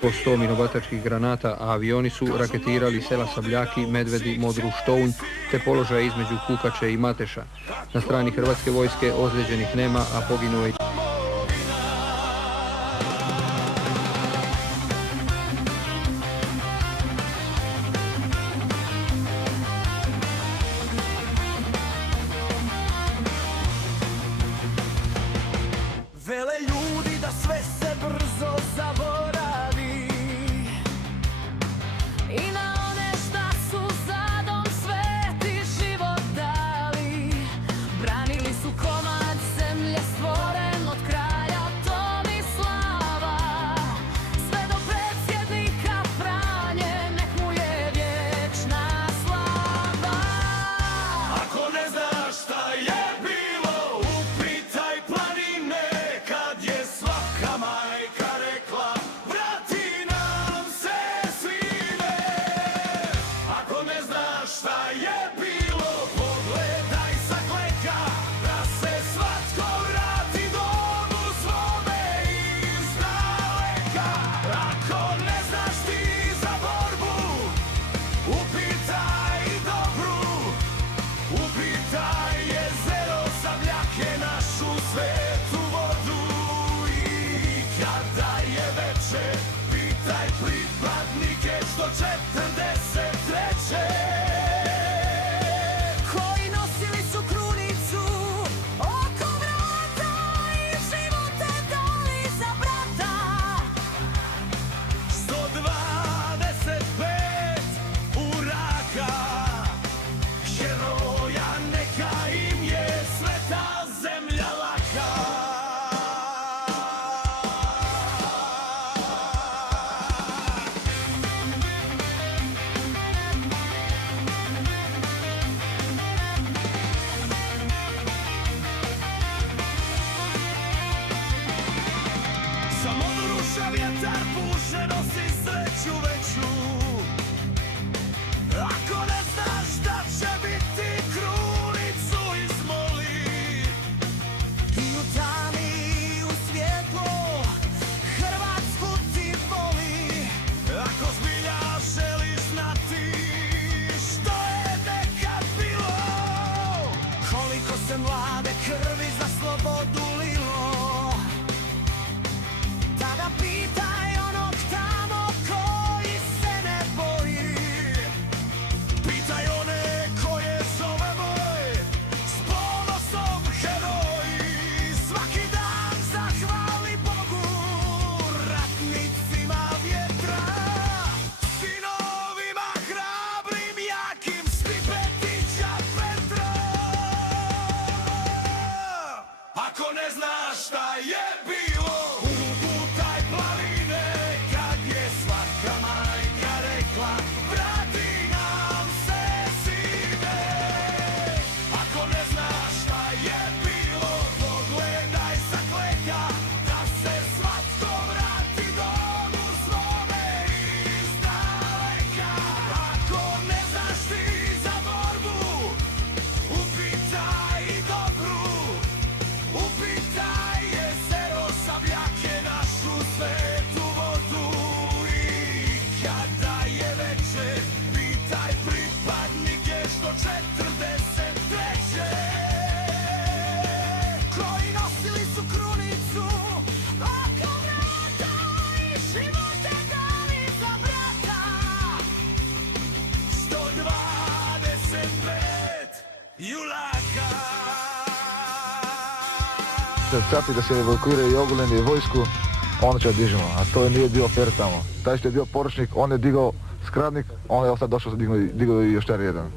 Po 100 minobatačkih granata, a avioni su raketirali sela Sabljaki, Medvedi, Modru, Štounj, te položaje između Kukače i Mateša. Na strani hrvatske vojske ozlijeđenih nema, a poginuo je Vele ljudi da sve se brzo zaboravi i na one šta su za dom svet i život dali. Branili su komad zemlje stvoren od kralja Tomislava sve do predsjednika Franje, nek mu je vječna slava. Ako ne znaš šta je bilo, upitaj planine. Kad je svaka majka rekla, vrati nam se sine. Ako ne znaš šta je bilo, pogledaj sa kleka, da se svatko vrati domu svome iz daleka. Ako ne znaš ti za borbu, upitaj Dobru, upitaj jezero Sabljake, našu svetu vodu. I kada je veče, pitaj pripadnike 143. Koji nosili su krunicu oko vrata i živote dali za brata. 125 uraka, heroja, neka im je sveta zemlja laka. Samo ruša vjetar puše, nosi sreću veću. Ako ne znaš šta će biti, krunicu izmoli. I u tami i u svjetlo Hrvatsku ti voli. Ako zbilja želiš znati što je nekad bilo, Koliko se mlade krvi za slobodu lilo, tada pitaj onog tamo koji se ne boji. pitaj one koje zovemo s ponosom heroji. Svaki dan zahvali Bogu, ratnicima vjetra, Sinovima hrabrim, jakim, Stipetića Petra. Ako ne znaš šta je bilo, uputaj planine. Kad je svaka majka rekla, vrati nam se sine. Ako ne znaš šta je bilo, pogledaj sa kleka, da se svatko vrati domu svome iz daleka. Ako ne znaš ti za borbu, upitaj Dobru, upitaj jezero Sabljake, našu svetu vodu. I kada je veče, pitaj pripadnike 143. koji nosili su krunicu oko vrata i živote dali za brata. 125 julaka. Cati da se evakuiraju i Ogulin i vojsku, onda će dižemo, a to nije bio fer tamo. Taj što je bio poručnik, on je digao skradnik, on je sad došao, digao i još jedan.